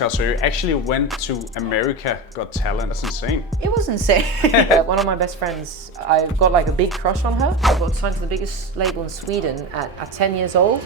Oscar, so you actually went to America Got Talent. That's insane. It was insane. One of my best friends, I got like a big crush on her. I got signed to the biggest label in Sweden at 10 years old.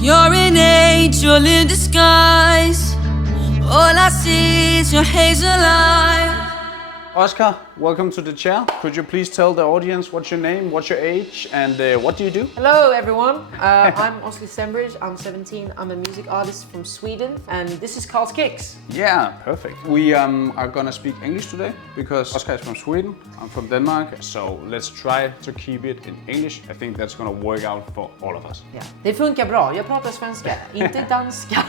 You're an angel in disguise. All I see is your hazel eyes. Oscar, welcome to the chair. Could you please tell the audience what's your name, what's your age, and what do you do? Hello everyone, I'm Oscar Stembridge, I'm 17, I'm a music artist from Sweden, and this is Karl's Kicks. Yeah, perfect. We are gonna speak English today because Oscar is from Sweden, I'm from Denmark, so let's try to keep it in English. I think that's gonna work out for all of us. Yeah. Det funkar bra, jag pratar svenska, inte danska.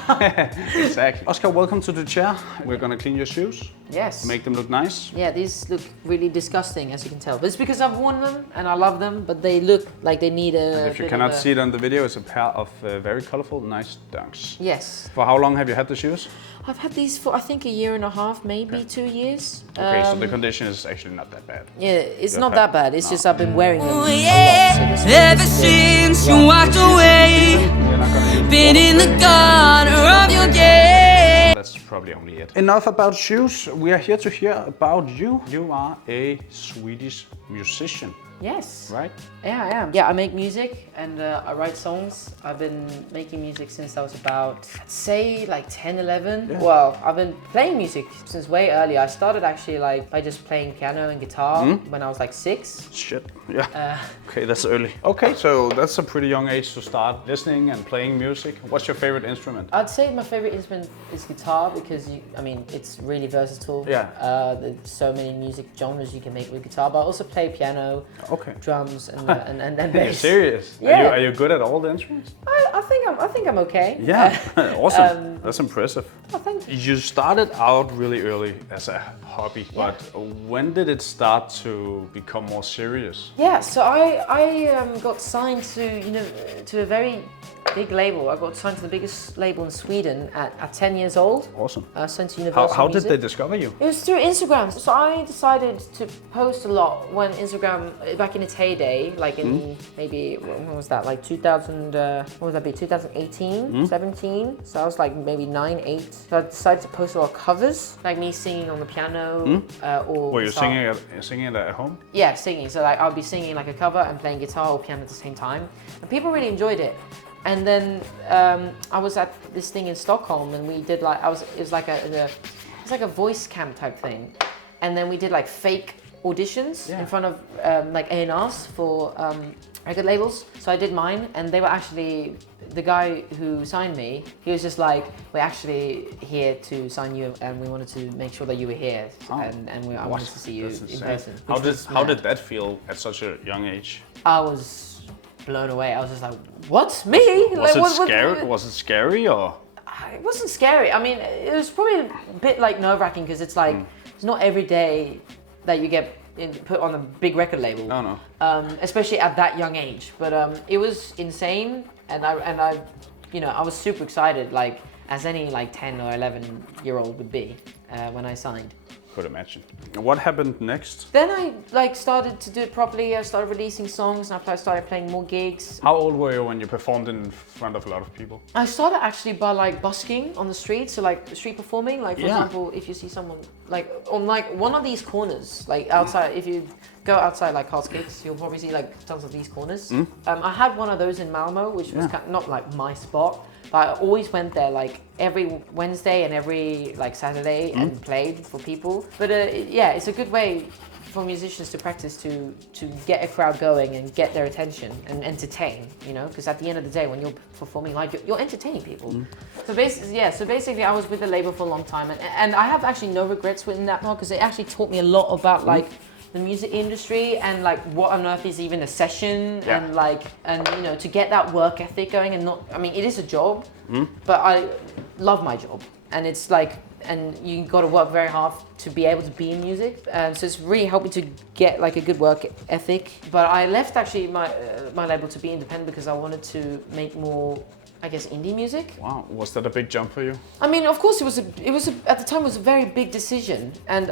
Exactly. Oscar, welcome to the chair. We're gonna clean your shoes. Yes. Make them look nice. Yeah, these look really disgusting, as you can tell. But it's because I've worn them and I love them, but they look like they need a. And if you cannot see it on the video, it's a pair of very colorful, nice dunks. Yes. For how long have you had the shoes? I've had these for I think a year and a half, maybe 2 years. Okay, so the condition is actually not that bad. Yeah, it's not that bad. It's just I've been wearing them a lot. So Ever since you walked away, been in the corner of your gate. That's probably only it. Enough about shoes. We are here to hear about you. You are a Swedish musician. Yes. Right? Yeah, I am. Yeah, I make music and I write songs. I've been making music since I was about, I'd say like 10, 11. Yeah. Well, I've been playing music since way early. I started actually like by just playing piano and guitar when I was like 6. Shit, yeah. Okay, that's early. Okay, so that's a pretty young age to start listening and playing music. What's your favorite instrument? I'd say my favorite instrument is guitar because it's really versatile. Yeah. There's so many music genres you can make with guitar, but I also play piano. Okay. Drums and bass. Are you serious? Yeah. Are you good at all the instruments? I think I'm okay. Yeah. Awesome. That's impressive. Oh, thank you. You started out really early as a hobby, but when did it start to become more serious? Yeah. So I got signed to a very big label. I got signed to the biggest label in Sweden at 10 years old. Awesome. Sent to Universal How did Music. they discover you? It was through Instagram. So I decided to post a lot when Instagram, back in its heyday, like in maybe, when was that? Like 2000, what would that be? 2018, 17. So I was like maybe 9, 8. So I decided to post a lot of covers, like me singing on the piano or Were you singing it at home? Yeah, singing. So like I'll be singing like a cover and playing guitar or piano at the same time. And people really enjoyed it. And then I was at this thing in Stockholm, and we did like it was like a voice camp type thing, and then we did like fake auditions in front of like A&Rs for record labels. So I did mine, and they were actually the guy who signed me. He was just like, "We're actually here to sign you, and we wanted to make sure that you were here, and I wanted to see you in person." How did that feel at such a young age? I was blown away. I was just like, what? Me? Was like, it scary? Was it scary or? It wasn't scary. I mean, it was probably a bit like nerve-wracking because it's like it's not every day that you get put on a big record label. No. Especially at that young age. But it was insane, and I was super excited, like as any like 10 or 11-year-old would be when I signed. Could imagine. What happened next? Then I started to do it properly. I started releasing songs, and I started playing more gigs. How old were you when you performed in front of a lot of people? I started actually by like busking on the street, so like street performing. Like for example, if you see someone like on like one of these corners, like outside, if you go outside like Karl's Kicks, you'll probably see like tons of these corners. I had one of those in Malmo, which was kind of not like my spot. But I always went there like every Wednesday and every like Saturday and played for people. But it's a good way for musicians to practice to get a crowd going and get their attention and entertain, because at the end of the day when you're performing live, you're entertaining people. So basically I was with the label for a long time, and I have actually no regrets within that part because it actually taught me a lot about like the music industry and like what on earth is even a session and to get that work ethic going it is a job, but I love my job, and it's like, and you got to work very hard to be able to be in music, so it's really helped me to get like a good work ethic. But I left actually my label to be independent because I wanted to make more, I guess, indie music. Wow, was that a big jump for you? I mean, of course it was at the time it was a very big decision, and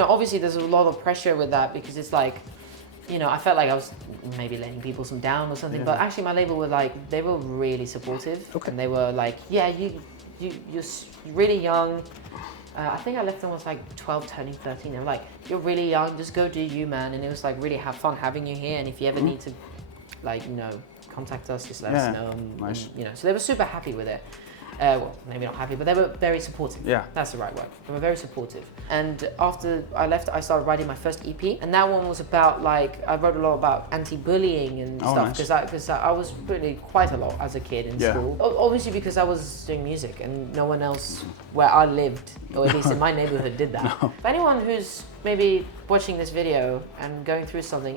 obviously there's a lot of pressure with that because it's like, I felt like I was maybe letting people down or something, but actually my label were like, they were really supportive. Okay. And they were like, yeah, you're really young. I think I left when I was like 12, turning 13. I'm like, you're really young, just go do you, man. And it was like really have fun having you here. And if you ever need to, like, you know, contact us, just let us know. Nice. And, you know, so they were super happy with it. Well, maybe not happy, but they were very supportive. Yeah. That's the right word. They were very supportive. And after I left, I started writing my first EP. And that one was about, like, I wrote a lot about anti-bullying and stuff. Because I was really quite a lot as a kid in school. Obviously because I was doing music and no one else where I lived, or at least in my neighborhood, did that. For anyone who's maybe watching this video and going through something,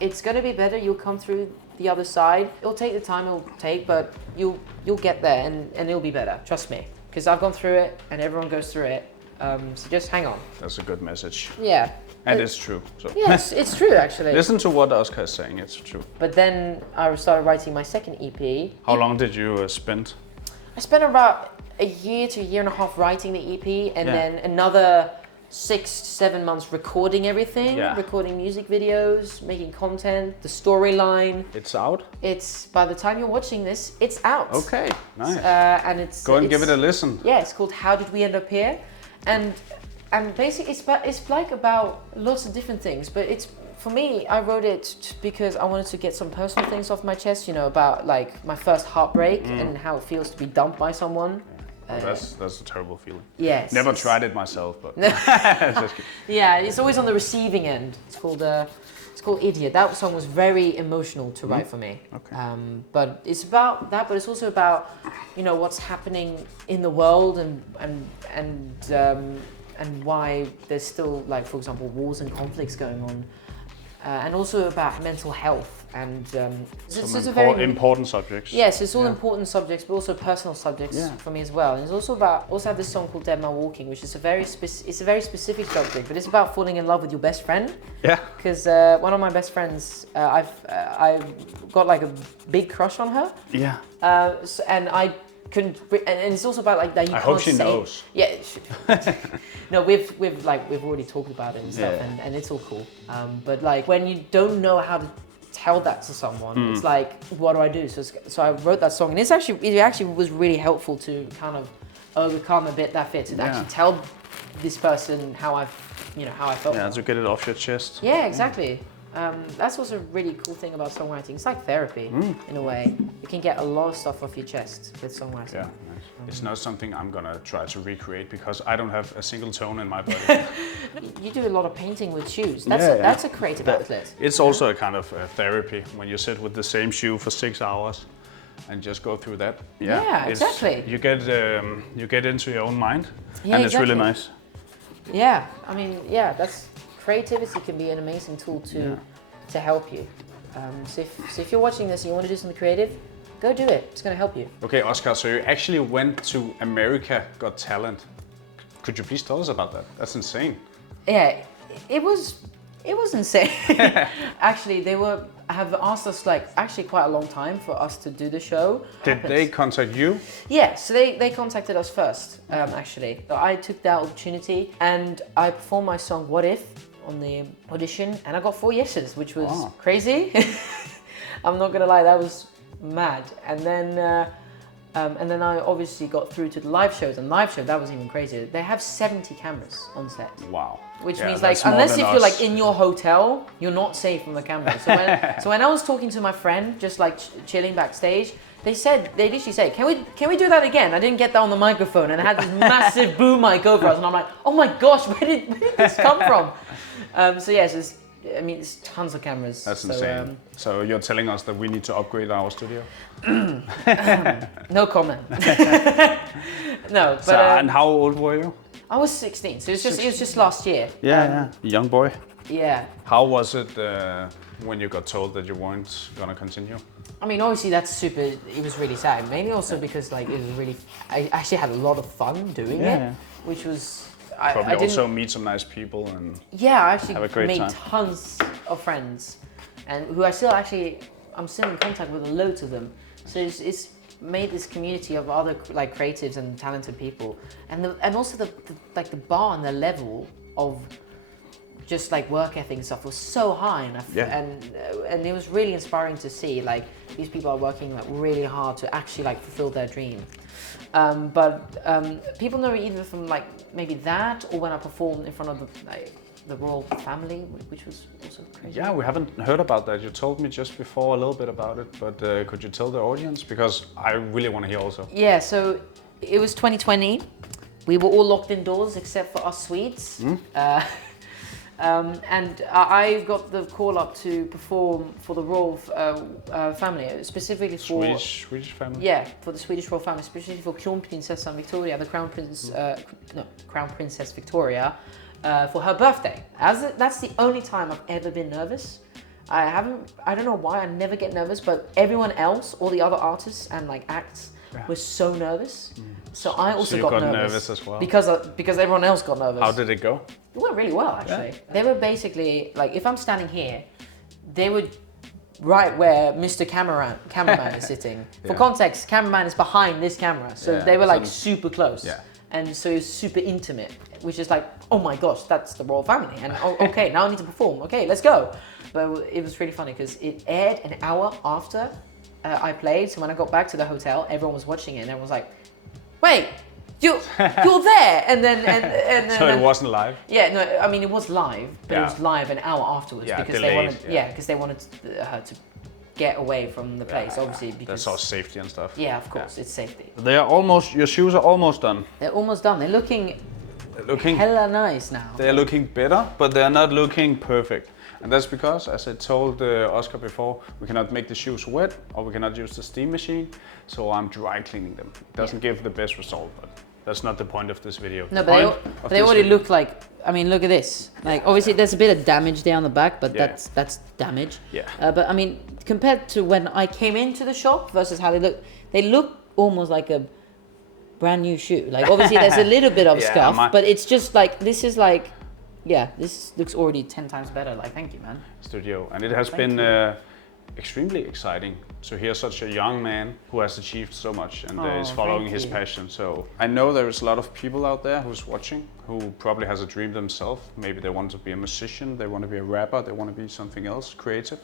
it's going to be better. You'll come through the other side. It'll take the time it'll take, but you'll get there and it'll be better. Trust me, because I've gone through it and everyone goes through it. So just hang on. That's a good message. Yeah. And it's true. So. Yes, it's true actually. Listen to what Oscar is saying, it's true. But then I started writing my second EP. How long did you spend? I spent about a year to a year and a half writing the EP and then another 6 to 7 months recording everything, recording music videos, making content, the storyline. It's out? It's, by the time you're watching this, it's out. Okay, nice. And it's Go and give it a listen. Yeah, it's called How Did We End Up Here? And basically it's like about lots of different things, but it's, for me, I wrote it because I wanted to get some personal things off my chest, you know, about like my first heartbreak and how it feels to be dumped by someone. Oh, that's a terrible feeling. Yes. Never tried it myself, but yeah, it's always on the receiving end. It's called Idiot. That song was very emotional to write for me. Okay. But it's about that, but it's also about, you know, what's happening in the world and why there's still, like, for example, wars and conflicts going on. And also about mental health and some very important subjects. Yes, it's all important subjects, but also personal subjects for me as well. And it's also about, also have this song called Dead Man Walking, which is a very specific subject, but it's about falling in love with your best friend. Yeah. Because one of my best friends, I've got like a big crush on her. Yeah. And I couldn't, and it's also about like that you can't say. I hope she knows. Yeah. No, we've already talked about it and stuff, and it's all cool. But like when you don't know how to tell that to someone, it's like, what do I do? So I wrote that song, and it actually was really helpful to kind of overcome a bit that fear, to actually tell this person how I felt. Yeah, to get it off your chest. Yeah, exactly. That's also a really cool thing about songwriting. It's like therapy in a way. You can get a lot of stuff off your chest with songwriting. Yeah, nice. It's not something I'm gonna try to recreate because I don't have a single tone in my body. You do a lot of painting with shoes. That's a creative outlet. It's also a kind of therapy when you sit with the same shoe for 6 hours and just go through that. Yeah, exactly. You get into your own mind, and it's really nice. Yeah, I mean, that's. Creativity can be an amazing tool to help you. So if you're watching this and you want to do something creative, go do it. It's going to help you. Okay, Oscar, so you actually went to America Got Talent. Could you please tell us about that? That's insane. Yeah, it was insane. Actually, they have asked us like actually quite a long time for us to do the show. Did they contact you? Yeah, so they contacted us first, actually. So I took that opportunity and I performed my song What If on the audition, and I got 4 yeses, which was crazy. I'm not gonna lie, that was mad. And then I obviously got through to the live shows, and live show, that was even crazier. They have 70 cameras on set. Wow. Which means like, unless if you're like in your hotel, you're not safe from the camera. So when I was talking to my friend, just like chilling backstage, they literally said, can we do that again? I didn't get that on the microphone, and I had this massive boom mic over us, and I'm like, oh my gosh, where did this come from? So yes, there's tons of cameras. That's insane. So you're telling us that we need to upgrade our studio? No comment. No, but. And how old were you? I was 16, so it was just last year. Yeah, young boy. Yeah. How was it when you got told that you weren't gonna continue? I mean, obviously it was really sad. Mainly also because like I actually had a lot of fun doing it, which was. Probably also meet some nice people and I actually have a great made time. Tons of friends, and who I'm still in contact with loads of them. So it's made this community of other like creatives and talented people, and also the bar and the level of just like work ethic and stuff was so high, and it was really inspiring to see like these people are working like really hard to actually like fulfill their dream. But people know me either from like maybe that or when I performed in front of the royal family, which was also crazy. Yeah, we haven't heard about that. You told me just before a little bit about it, but could you tell the audience? Because I really want to hear also. Yeah, so it was 2020. We were all locked indoors except for us Swedes. And I got the call up to perform for the royal family, specifically for Swedish family. Yeah, for the Swedish royal family, specifically for Kronprinsessan Victoria, the Crown Princess Victoria, for her birthday. That's the only time I've ever been nervous. I don't know why I never get nervous, but everyone else, all the other artists and like acts, were so nervous. So I also got nervous as well. Because everyone else got nervous. How did it go? It went really well, actually. Yeah. They were basically, like, if I'm standing here, they were right where Mr. Cameraman is sitting. For context, cameraman is behind this camera. So they were, like, super close. Yeah. And so it was super intimate, which is like, oh my gosh, that's the royal family. And okay, now I need to perform. Okay, let's go. But it was really funny because it aired an hour after I played. So when I got back to the hotel, everyone was watching it and everyone was like, wait, you're there, and then so it wasn't live. Yeah, no, I mean it was live, but it was live an hour afterwards because delayed, they wanted her to get away from the place, obviously because that's all safety and stuff. Yeah, of course, it's safety. They are almost. Your shoes are almost done. They're almost done. They're looking hella nice now. They're looking better, but they're not looking perfect. And that's because, as I told Oscar before, we cannot make the shoes wet or we cannot use the steam machine, so I'm dry cleaning them. It doesn't give the best result, but that's not the point of this video. No, but they already look like, I mean, look at this. Like, obviously there's a bit of damage there on the back, but that's damage. Yeah. But I mean, compared to when I came into the shop versus how they look almost like a brand new shoe. Like, obviously there's a little bit of scuff, but it's just like, this is like, yeah, this looks already 10 times better. Like, thank you, man. Studio. And it has been extremely exciting to hear such a young man who has achieved so much and is following his passion. So I know there's a lot of people out there who's watching who probably has a dream themselves. Maybe they want to be a musician, they want to be a rapper, they want to be something else creative.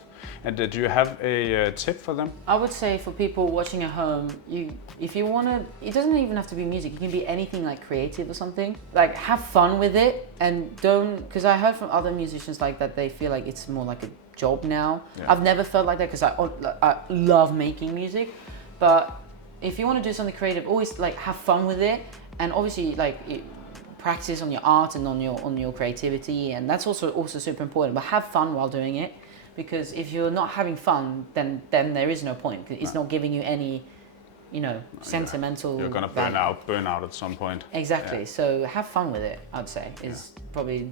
And do you have a tip for them? I would say for people watching at home, if you want to, it doesn't even have to be music. It can be anything like creative or something. Like, have fun with it and don't, because I heard from other musicians like that they feel like it's more like a job now. Yeah. I've never felt like that because I love making music. But if you want to do something creative, always like have fun with it, and obviously like practice on your art and on your creativity, and that's also super important. But have fun while doing it. Because if you're not having fun, then there is no point. It's not giving you any, sentimental. You're gonna burn out at some point. Exactly. Yeah. So have fun with it. I'd say is probably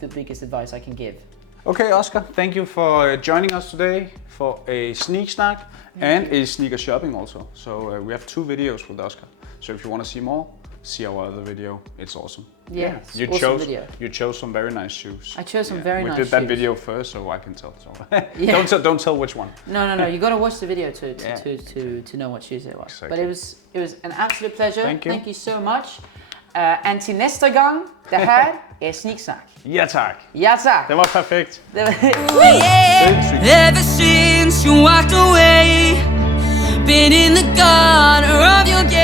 the biggest advice I can give. Okay, Oscar. Thank you for joining us today for a SneakSnak and a sneaker shopping also. So we have 2 videos with Oscar. So if you want to see more, see our other video. It's awesome. Yeah, you chose some very nice shoes. I chose some very nice shoes. We did that video first, so I can tell. So don't tell which one. No. You got to watch the video to know what shoes it was. Exactly. But it was an absolute pleasure. Thank you so much. And till nästa gång, det här är SneakSnak. Ja tack. Ja tack. Det var perfekt. Ever since you walked away, been in the gutter of your game.